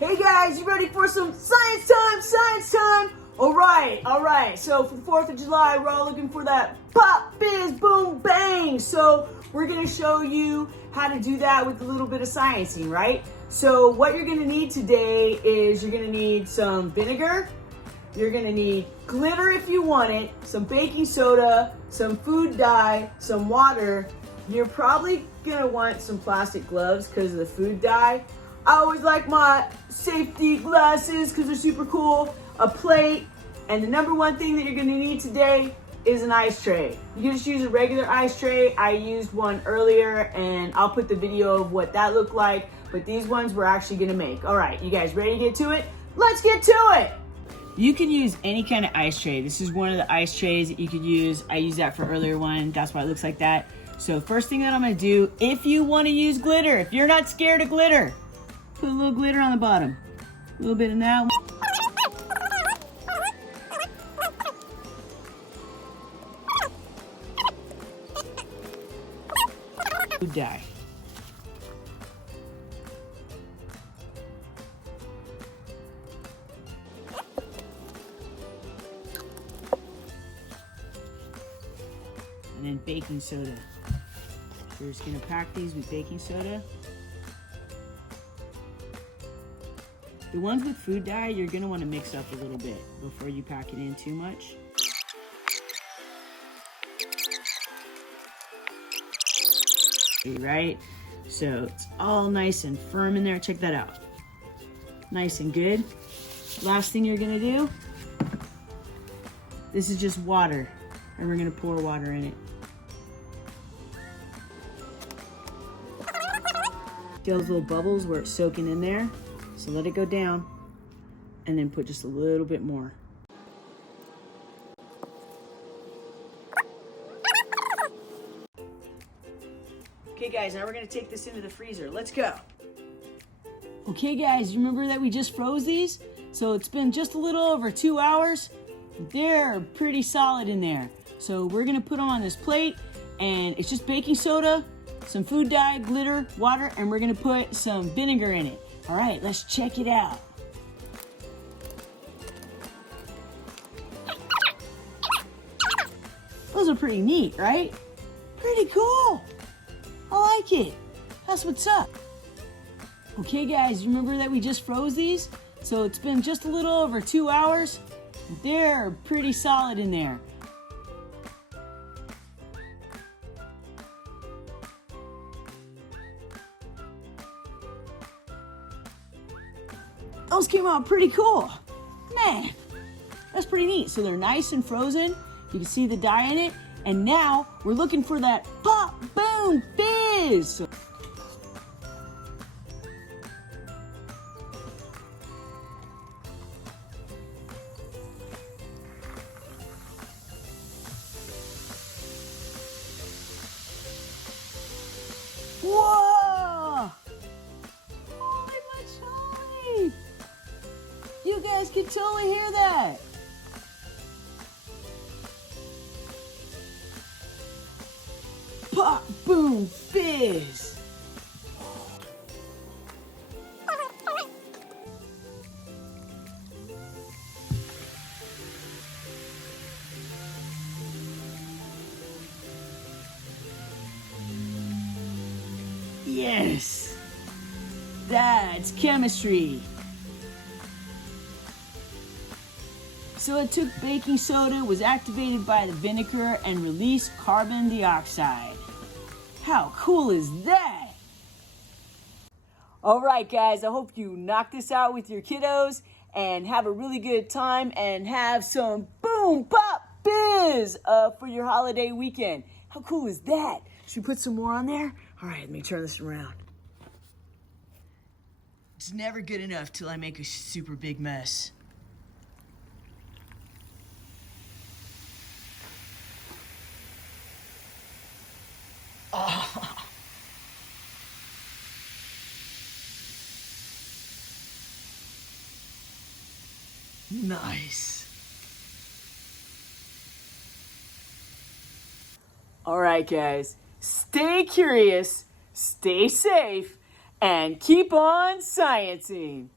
Hey guys, you ready for some science time? Science time! All right. So for the 4th of July, we're all looking for that Pop Fizz Boom Bang. So we're gonna show you how to do that with a little bit of sciencing, right? So what you're gonna need today is you're gonna need some vinegar, you're gonna need glitter if you want it, some baking soda, some food dye, some water. You're probably gonna want some plastic gloves because of the food dye. I always like my safety glasses because they're super cool, a plate, and the number one thing that you're gonna need today is an ice tray. You can just use a regular ice tray. I used one earlier and I'll put the video of what that looked like, but these ones we're actually gonna make. All right, you guys ready to get to it? Let's get to it! You can use any kind of ice tray. This is one of the ice trays that you could use. I used that for earlier one, that's why it looks like that. So first thing that I'm gonna do, if you wanna use glitter, if you're not scared of glitter, put a little glitter on the bottom. A little bit of that. Food dye. And then baking soda. So we're just gonna pack these with baking soda. The ones with food dye, you're gonna wanna mix up a little bit before you pack it in too much. Right? So it's all nice and firm in there. Check that out. Nice and good. Last thing you're gonna do, this is just water, and we're gonna pour water in it. See those little bubbles where it's soaking in there? So let it go down, and then put just a little bit more. Okay guys, now we're gonna take this into the freezer. Let's go. Okay guys, you remember that we just froze these? So it's been just a little over 2 hours. They're pretty solid in there. So we're gonna put them on this plate, and it's just baking soda, some food dye, glitter, water, and we're gonna put some vinegar in it. All right, let's check it out. Those are pretty neat, right? Pretty cool. I like it. That's what's up. Okay guys, you remember that we just froze these? So it's been just a little over 2 hours. They're pretty solid in there. Those came out pretty cool. Man, that's pretty neat. So they're nice and frozen. You can see the dye in it. And now we're looking for that Pop Boom Fizz. Whoa! Holy moly! You guys can totally hear that. Pop Boom Fizz! Yes! That's chemistry! So it took baking soda, was activated by the vinegar, and released carbon dioxide. How cool is that? All right, guys, I hope you knock this out with your kiddos and have a really good time and have some Boom Pop Fizz for your holiday weekend. How cool is that? Should we put some more on there? All right, let me turn this around. It's never good enough till I make a super big mess. Oh. Nice. All right, guys, stay curious, stay safe, and keep on sciencing.